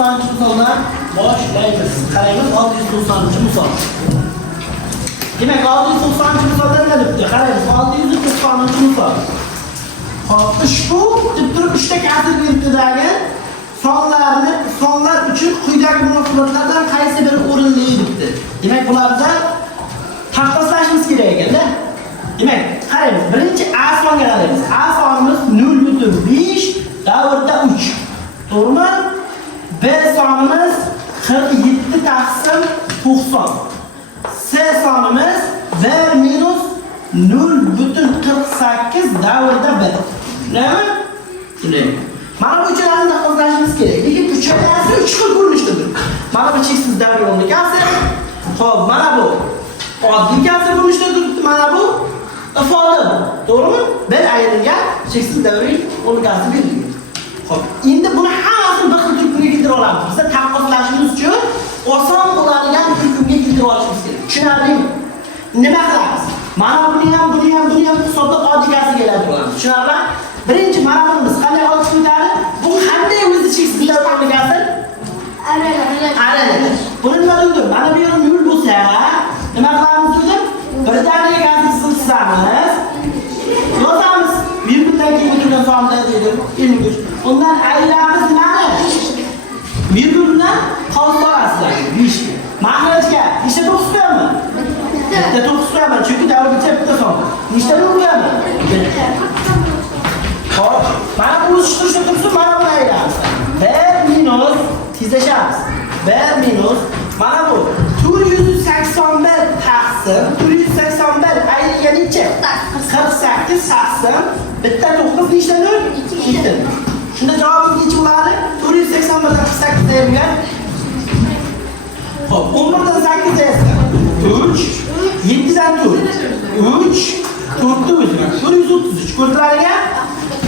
misoldan boshlaymiz. Qaraymiz 690-misol. Demak 690-misoldan nima debdi? Qaraymiz 690-misol. Hop, ushbu deb turib 3 ta kasr belgidagi sonlar uchun quyidagi munosabatlardan qaysi biri o'rinli debdi. Demak bularda taqqoslashimiz kerak ekanda. Demak, qaraymiz. Birinchi A songa qaraymiz. A sonimiz 0.5 davrda 3. To'g'rimi? B sonimiz 47 taqsim 90. C sonimiz 1 minus 0.48 davrda 1. Nima? Shunday. Mana bu uchalarini taqqoslashimiz kerak. Lekin uchalasi 3 xil ko'rinishdadir. Mana bu cheksiz davr yo'lni kasr. Xo'p, mana bu oddiy kasr ko'rinishdadir. Mana bu ifoda. To'g'rimi? Bir ayrilgan cheksiz davriy yo'lni kasr berilgan. Xo'p, endi buni hammasini bir xil turkumga keltira olamiz. Biz taqqoslashimiz uchun oson bo'ladigan turkumga keltira olishimiz kerak. Tushunarlimi? Nima qilamiz? Mana buni ham hisoblab oddiy kasrga keladi bo'lamiz. Tushunarli? Birinchi mana bunimiz qanday olib chiqiladi? Bu qanday o'zi cheksiz davriy kasr? Araladi. Buni nima deydi? Mana bu yerim yo'l bo'lsa, nima qilamiz dedim? Birdaniga kasr silsamiz, yozamiz. Virguldan keyin turgan sonda dedim, ilmish. Undan ayiramiz nimani? Virguldan qoldirasizlar 5 ga. Mahrajga nechta to'qqiz qo'yaman? Bitta to'qqiz qo'yaman, chunki davrgacha bitta son. Nechta qo'yaman? Hop, mana bu o'sishtirishda tursin, mana buni ayiramiz. 1 minus tezlashamiz. 1 minus mana bu 481 taqsim 481 ayrilgan necha? 48 taqsim bitta 9 nechtadir? 2. Shunda javobimiz necha bo'ladi? 481 dan 48 ayrilgan. Xo'p, 11 dan 8 esa 3, 7 dan 4. 3, 4 da o'zim. 433 ko'rdilarga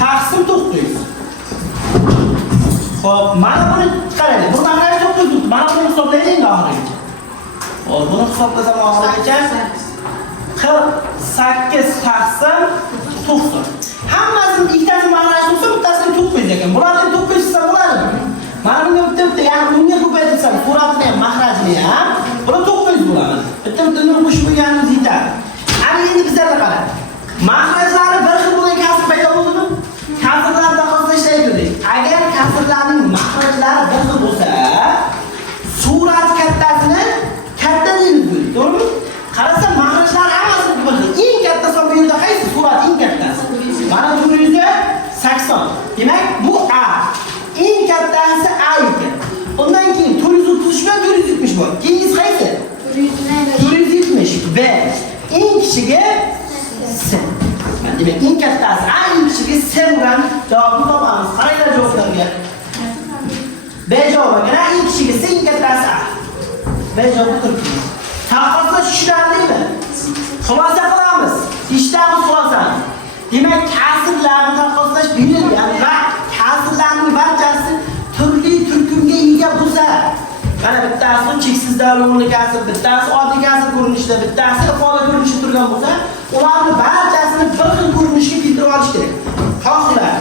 taqsim 900. Xo'p, mana buni qarang. Bundan qancha 900? Mana buni hisoblaylik oxirigacha. Xo'p, buni hisoblasam oxirigacha 48 taqsim 90. Hammasini ikkitasi mahraj bo'lsa, bittasini 900 ekan. Bularni 900 desa bo'ladimi? Mana bunga bitta, ya'ni unga ko'paytirsam, suratni ham, mahrajni ham, buni 900 bo'ladi. Bitta-bitta qo'shib qo'yganimiz yetadi. Ana endi bizlarga qarang. Mahrajlari bir xil bo'lgan kasr paydo bo'ldimi? Kasrlarni taqqoslashday turdik. Agar kasrlarning mahrajlari bir xil bo'lsa, surat kattasini katta deymiz, to'g'rimi? Qarasa mahrajlari hammasi bir xil. Eng katta son bu yerda qaysi surat eng kattasi? Mana 480. Demak, bu A. Eng kattasi A ekan. Undan keyin 430 bilan 470 bor. Keyingisi qaysi? 470 B. Eng kichigi C. Demak, eng kattasi A, eng kichigi C bilan javobni topamiz. Qaranglar javoblarga. B javobi, eng kichigi C, eng kattasi A. B javobi turibdi. Taqqoslash tushunarlimi? Xulosa qilamiz. Ishdamiz xulosani. Demak, kasrlarni taqqoslash berilgan va kasrlarning barchasi turli turkumga ega bo'lsa, mana bittasi cheksiz davriy kasr, bittasi oddiy kasr ko'rinishida, bittasi ifoda ko'rinishida turgan bo'lsa, ularni barchasini bir xil ko'rinishga keltirib olish kerak. Xohlar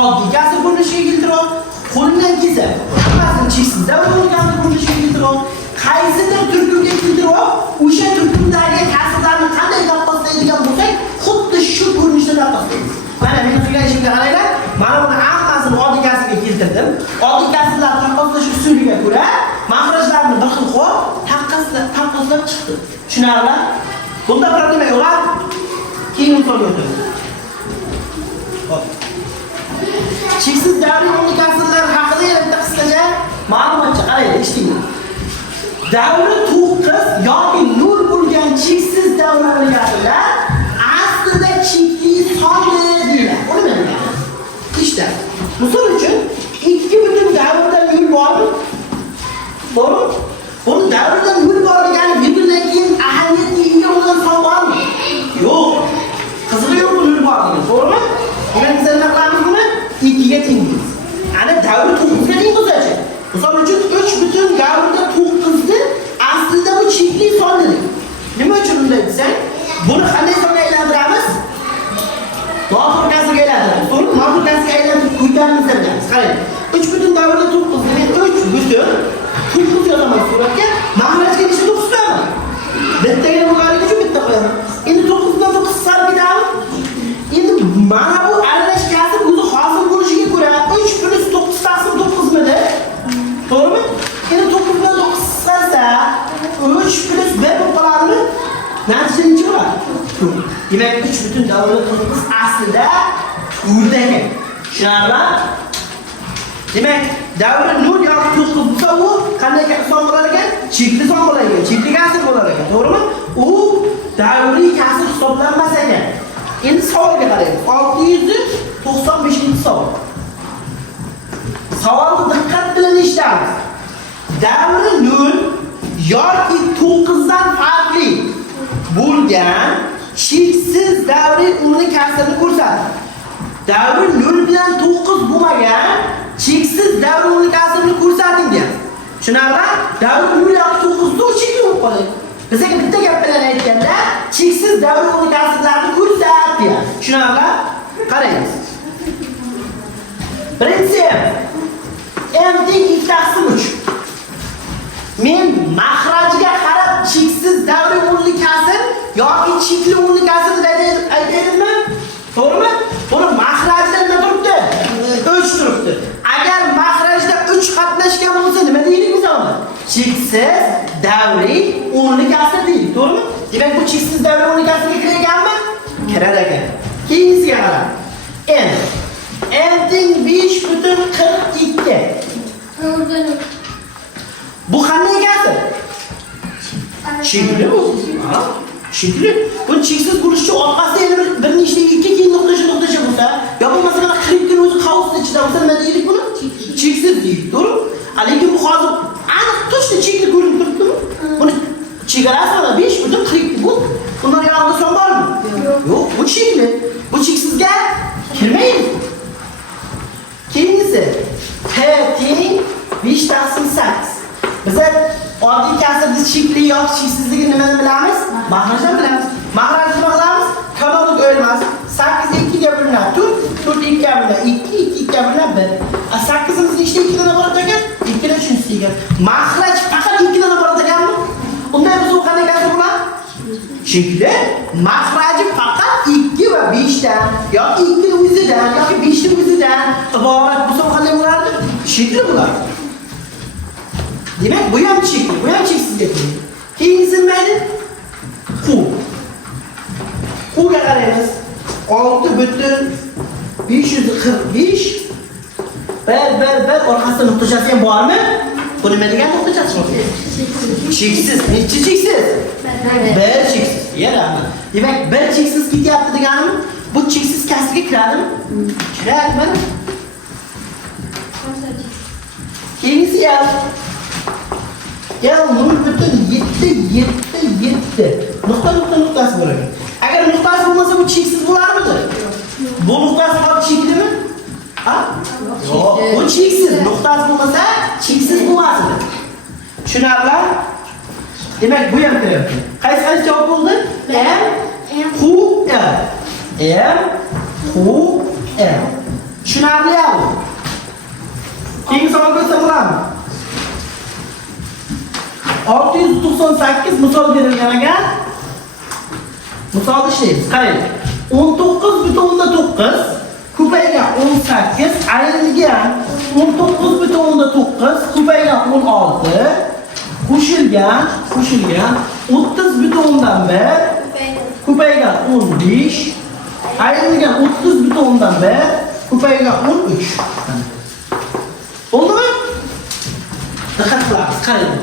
oddiy kasr ko'rinishiga keltirib, qo'ldan kelsa, hammasini cheksiz davriy kasr ko'rinishiga keltirib, qaysidir turkumga keltirib, o'sha turkumdagi kasrlarni qanday taqqoslaydigan bo'lsak, xuddi shu ko'rinishda taqqoslaymiz. Mana men qilgan ishimga qaranglar. Mana buni hammasini oddiy kasrga keltirdim. Oddiy kasrlar taqqoslash usuliga ko'ra mahrajlarni bir xil qilib taqqoslab chiqdi. Tushunarli? Bunda problema yo'q. Keyin misolga o'tamiz. Hop. Cheksiz davriy yo'lli kasrlar haqida yana bitta qisqacha ma'lumotcha qaraylik, eshitinglar. Davri 9 yoki 0 bo'lgan cheksiz davriy kasrlar aslida chekli son deyiladi. Uni nima? İşte, misol uchun 2 butun davrdan yo'l bormi? To'g'ri? Buni davrdan yo'l borgan virguldan keyin ahamiyatga ega bo'lgan son bormi? Yo'q. Qizig'i yo'q bu yo'l borligi, to'g'rimi? Demak, biz nima qilamiz buni? 2 ga tengmiz. Ana davr 9 ga teng bo'lsa-chi? Misol uchun 3 butun davrda 9 ni aslida bu chekli son dedik. Nima uchun bunday desang, buni qanday songa aylantiramiz? Noto'g'ri kasrga aylantiramiz. To'g'ri? Noto'g'ri kasrga aylantirib qo'yganimizda bilamiz. Qarang. 3 butun davrda 9 demak 3 butun 3 plus 1 bo'lib qoladimi? Natija necha bo'ladi? Demak 3 butun davlat qilimiz aslida to'rda ekan. Tushunarli? Demak, davri 0 yoki 9 bo'lsa u qanday son bo'lar ekan? Chekli son bo'lar ekan, chekli kasr bo'lar ekan, to'g'rimi? U davriy kasr hisoblanmas ekan. Endi savolga qaraymiz. 695-savol. Savolni diqqat bilan eshitamiz. Davri 0 yoki 9 dan farqli bo'lgan cheksiz davriy unli kasrni ko'rsating. Davri 0 bilan 9 bo'lmagan cheksiz davriy unli kasrni ko'rsating deyapti. Tushunarli? Davri 0 yoki 9 da chekli bo'lib qoladi. Bizga bitta gap bilan aytganda cheksiz davriy unli kasrlarni ko'rsat deyapti. Tushunarli? Qaraymiz. Birinchi m teng x taqsim 3. Men maxrajiga qarab cheksiz davriy unli kasr yoki chekli unli kasr aytaylikmi? To'g'rimi? Buni maxrajda nima turibdi? 3 turibdi. Agar maxrajda 3 qatnashgan bo'lsa nima deylik biz uni? Cheksiz davriy unli kasr deylik, to'g'rimi? Demak bu cheksiz davriy unli kasrga kirganmi? Kirar ekan. Keyingiga qarang. M teng 5,42. Bu qanday kasr? Chekli bu. Chekli. Bu cheksiz bo'lishi orqasida yana bir nechta ikki keyin nuqtacha bo'lsa, yo bo'lmasa mana qiribgina o'zi qavusning ichida bo'lsa nima deylik buni? Cheksiz deylik, to'g'ri? Lekin bu hozir aniq to'shda chekli ko'rinib turibdimi? Buni chegarasi mana 5,42 bu. Bundan yorug'i son bormi? Yo'q, bu chekli. Bu cheksizga kirmaydi. Keyingisi P teng 5/8. Biz oddiy kasrni chekli yoki cheksizligi nimani bilamiz? Maxrajdan bilamiz. Maxrajni nima qilamiz? Kanallik o'lmas. 8 2 ga bo'linadi. 4 2 ga bo'linadi. 2 2 ga bo'linadi 1. 8 imiz nechta 2 dan iborat ekan? 2 dan 3 ekan. Maxraj faqat 2 dan iborat ekanmi? Unday biz u qanday kasr bo'ladi? Chekli. Maxraji faqat 2 va 5 dan yoki 2 ning o'zidan yoki 5 ning o'zidan iborat bo'lsa qanday bo'lardi? Chekli bo'lardi. Demak, bu ham chekli, bu ham cheksizga kiradi. Keyingisi nima edi? Q. Qga qaraymiz. 6,545 1 orqasida nuqtachasi ham bormi? Bu nima degan nuqtachasi? Cheksiz. Necha cheksiz? 1 cheksiz. Yarami. Demak, 1 cheksiz ketyapti deganimi? Bu cheksiz kasrga kiradimi? Kiradimi? Keyingisi ham ya 0,777 nuqtasi bor ekan. Agar nuqtasi bo'lmasa bu cheksiz bo'larmidi? Bu nuqtasi bor cheklimi? Ha? Yo'q, bu cheksiz. Nuqtasi bo'lmasa cheksiz bo'lmasdi. Tushunarli? Demak, bu ham kiryapti. Qaysi javob bo'ldi? M Q L. M Q L. Tushunarlimi? Keyingi savol ko'rsam bo'ladimi? 698 misol berilgan ekan. Misol ishlaymiz. Qarang. 19,9 ko'paygan 18 ayrilgan 19,9 ko'paygan 16 qo'shilgan 30,1 ko'paygan 15 ayrilgan 30,1 ko'paygan 13. Bo'ldimi? Diqqat qilamiz. Qarang.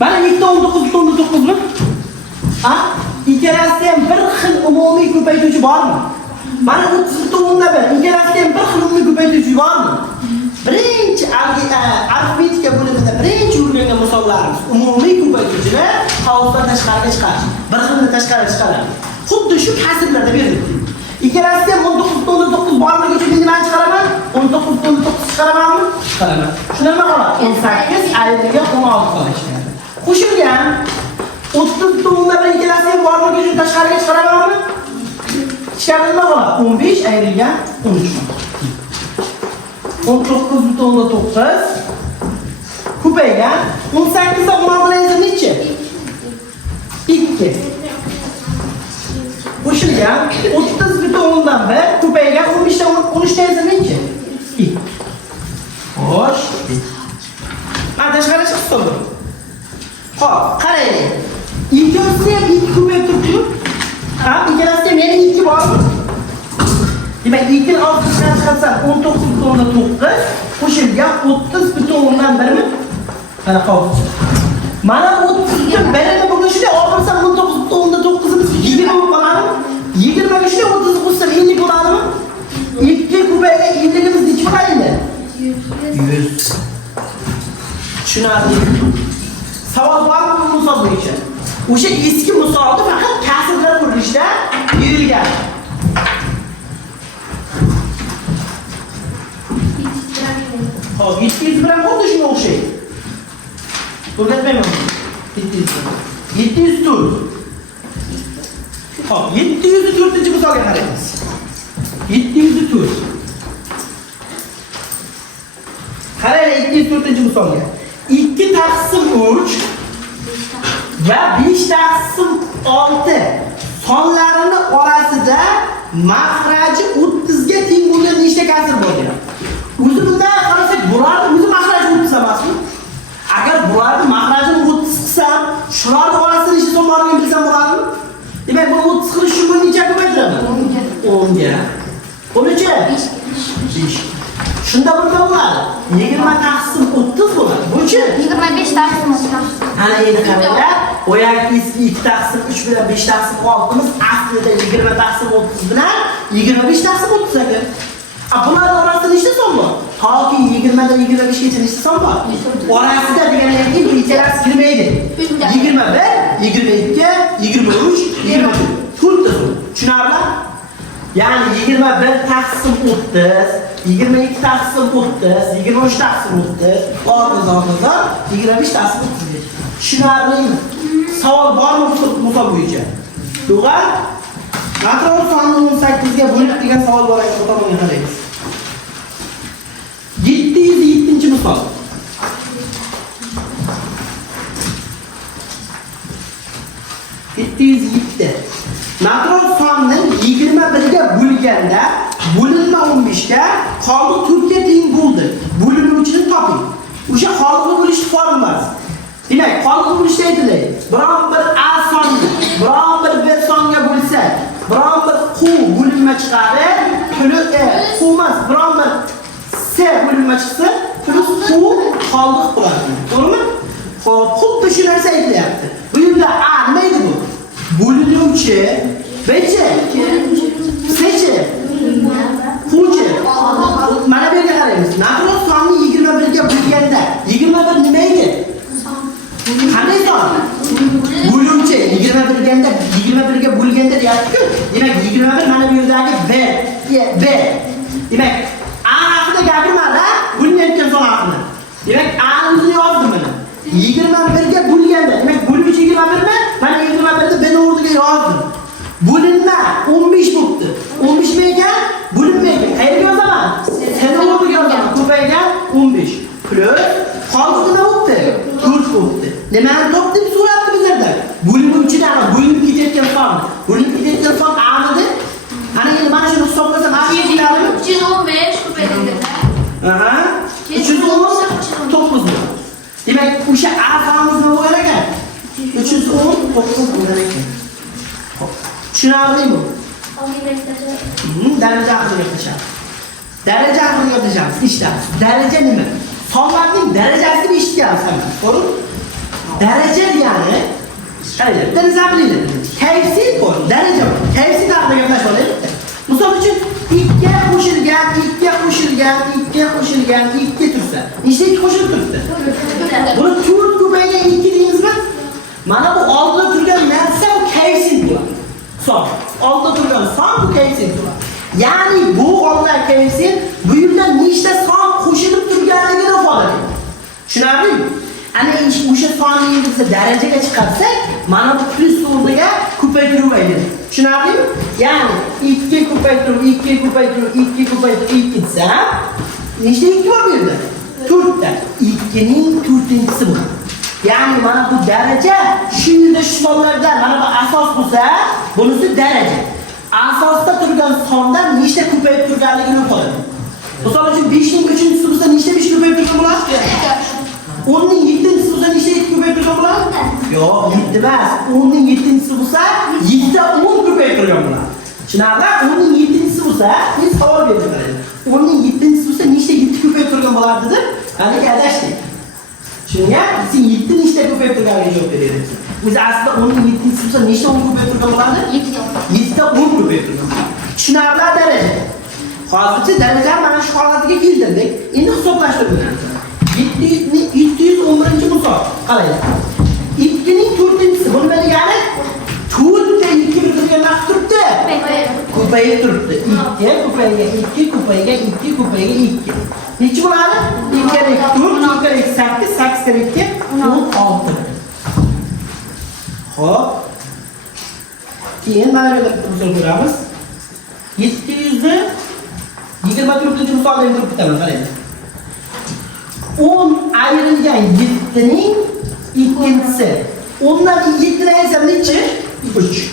Mana 19,9 mi? Ha? Ikkalasi ham bir xil umumiy ko'paytuvchi bormi? Mana 30,1 ikkalasi ham bir xil umumiy ko'paytuvchi bormi? Birinchi arifmetika bo'limida birinchi o'rgangan misollarimiz umumiy ko'paytuvchini qavsdan tashqariga chiqarish. Bir xilni tashqariga chiqaradi. Xuddi shu kasrlarda berildi. Ikkalasi ham 19,9 borligi uchun nimani chiqaraman? 19,9 chiqaramanmi? Chiqaraman. Shunda nima qoladi? 18 ayrilgan 16 qoladi. Qo'shilgan 30,1 ikkalasi ham borligi uchun tashqariga chiqaramanmi? Chiqarilma qoladi. 15 ayrilgan 13. 19,9 ko'paygan 18 dan 16 necha? 2. Qo'shilgan 30,1 ko'paygan 15 dan 13 necha? 2. Xo'sh. Mana tashqariga chiqib qoldi. Hop, qaraylik. Ikkinchisi ham 2 ko'payib turibdi-ku. Ha, ikkalasida meni 2 bormi? Demak, 2 ni ortidan chiqarsam 19.9 qo'shilgan 30.1 mi? Mana qoldi. Mana 30 ga birini bugun shunday olsam 19.9imiz 20 bo'lib qoladimi? 20 ga shunday 30 qo'shsam 50 bo'ladimi? 2 ko'paygan 50imiz necha bo'ladi? 100. Tushunarli. Savol bormi bu misol bo'yicha? O'sha eski misolda faqat kasrlar qurilishda berilgan. Hop, 700 bilan xuddi shunga o'xshaydi. O'rgatmayman. 704. Hop, 704-misolga qaraymiz. 704. Qaraylik 704-misolga. 2 taqsim 3 va 5 taqsim 6 sonlarini orasida mahraji 30 ga teng bo'lgan nechta kasr bo'lgan? O'zi bundan qarasak, bularning o'zi mahraji 30 emasmi? Agar bularning mahrajini 30 qilsam, shularning orasida nechta son borligini bilsam bo'ladimi? Demak, bu 30 qilish uchun buni necha ko'paytiraman? 10 ga. Qo'licha? 5. Shunda bunday bo'ladi. 20 taqsim 30 bo'ladi. Buchi? 25 taqsim 30. Ana endi qaranglar, oyoq eski 2 taqsim 3 bilan 5 taqsim 6imiz aslida 20 taqsim 30 bilan 25 taqsim 30 ekan. Bular orasida nechta son bor? Toki 20 dan 25 gacha nechta son bor? Orasida deganlarki bu ikkalasi kirmaydi. 21, 22, 23, 24. To'rtta son. Tushunarli? Ya'ni 21 taqsim 30, 22 taqsim 30, 23 taqsim 30, orqadan 25 taqsim 30. Tushunarlimi? Savol bormi bu misol bo'yicha? To'g'ri? Natural sonni 18 ga bo'lib degan savol bor ekan, tomonga qaraymiz. 707-misol. Natural sonni 21 ga bo'lganda bo'linma 15 ga qoldi 4 ga teng bo'ldi. Bo'linuvchini toping. O'sha qoldiqli bo'lish formulasi. Demak, qoldiqli bo'lishda aytiladi. Biron bir a sonni, biron bir b songa bo'lsak, biron bir q bo'linma chiqadi, puli q emas, biron bir s bo'linma chiqsa, puli q qoldiq bo'ladi. To'g'rimi? Xo'p, xuddi shu narsa aytilyapti. Bu yerda a nima edi bu? Bo'linuvchi, b-chi, s-chi, q-chi. Mana bu yerga qaraymiz. Natural sonni 21 ga bo'lganda 21 nima edi? Qanday son? Bo'linuvchi 21 ga bo'lganda deyapti-ku. Demak 21 mana bu yerdagi b. Demak a haqida gapirmadi, bo'linayotgan son haqida. Demak a ni o'zini yozdim mana. 21 ga bo'lganda, demak bo'linuvchi 21 mi? Mana 21 ni b ni o'rniga yozdim. Bo'linma 15 bo'libdi. 15 mi ekan? Bo'linma ekan. Qayerga yozaman? Seni o'rniga yozaman. Ko'paygan 15 plus qoldi nima bo'libdi? 4 bo'libdi. Nimani topdim so'rabdi bizlardan. Bo'linuvchidan bo'linib ketayotgan son. Bo'linib ketayotgan son a'midi. Ana endi mana shuni hisoblasam a keladimi? 315 ko'paydi. Aha. 319. Demak, o'sha a sonimiz nima bo'lgan ekan? 319 bo'lgan ekan. Tushunarlimi? Daraja haqida gaplashamiz. Daraja haqida gaplashamiz. Eshitamiz. Daraja nima? Sonlarning darajasini eshitgansiz, to'g'ri? Daraja degani qayda? Bilinglar. Kayfiyat bor, daraja bor. Kayfiyat haqida gaplashamiz. Misol uchun 2 ga qo'shilgan, 2 ga qo'shilgan, 2 ga qo'shilgan, 2 tursa. Nechta 2 qo'shilib turibdi? Buni 4 ko'paygan 2 deymizmi? Mana bu oldida turgan narsa kayfiyat bo'ladi. Son. Oldida turgan son bu kayfiyat bo'ladi. Ya'ni bu oldida kayfiyat bu yerda nechta son qo'shilib turganligini ifodalaydi. Tushunarlimi? Ana o'sha sonni biz darajaga chiqarsak, mana bu plus o'rniga ko'paytiruv aylanadi. Tushunarlimi? Ya'ni 2 ko'paytiruv, 2 ko'paytiruv, 2 ko'paytiruv, 2 desa, nechta 2 bor bu yerda? 4 ta. 2 ning 4-inchisi bu. Ya'ni mana bu daraja shu yerda shu sonlardan mana bu asos bo'lsa, bunisi daraja. Asosda turgan sondan nechta ko'payib turganligini ifodalaydi. Misol uchun 5 ning 3-inchisi bo'lsa nechta 5 ko'payib turgan bo'ladi? 10 ning 7-inchisi bo'lsa nechta 2 ko'payib turgan bular? Yo'q, 7 emas. 10 ning 7-si bo'lsa, 7 da 10 ko'paytirilgan bo'ladi. Tushunarli? 10 ning 7-si bo'lsa, men savol beraman. 10 ning 7-si bo'lsa, nechta 7 ko'paytirilgan bo'lardi deb, aniq adashdik. Shunga sen 7 nechta ko'paytirganiga javob beryapsiz. O'zi aslida 10 ning 7-si bo'lsa, nechta 10 ko'paytirilgan bo'ladi? 7 da 10 ko'paytirilgan. Tushunarli daraja. Hozircha darajani mana shu holatiga keltirdik. Endi hisoblashtirib o'tamiz. 711 misol. Qaraylik. 2 ning 4-si. Buni nima degani? 4 ga 2 birga naqd turibdi. Ko'payib turibdi. 2 ko'paygan 2 ko'paygan 2 ko'paygan 2. Necha bo'ladi? 2 kere 4, 2 kere 8, 8 kere 2, 16. Xo'p. Keyin mana bu misol ko'ramiz. 724 misolda endi bitaman, qarang. 10 ayrilgan 7 ning ikkinchisi. 10 dan 7 ni ayrsam necha? 3.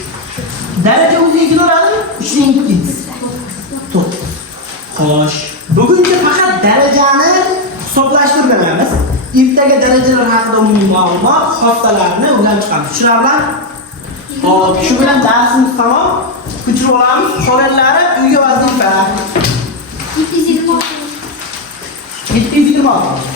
Daraja o'ziga kelaveradi? 3 ning ikkinchisi. 4. Xo'sh, buguncha faqat darajani hisoblashtirganamiz. Ertaga darajalar haqida umumiy ma'lumot, xossalarini o'rganib chiqamiz. Tushunarli? Xo'p, shu bilan darsimiz tamom. Ko'chirib olamiz. Qolganlari uyga vazifa. 726. 726.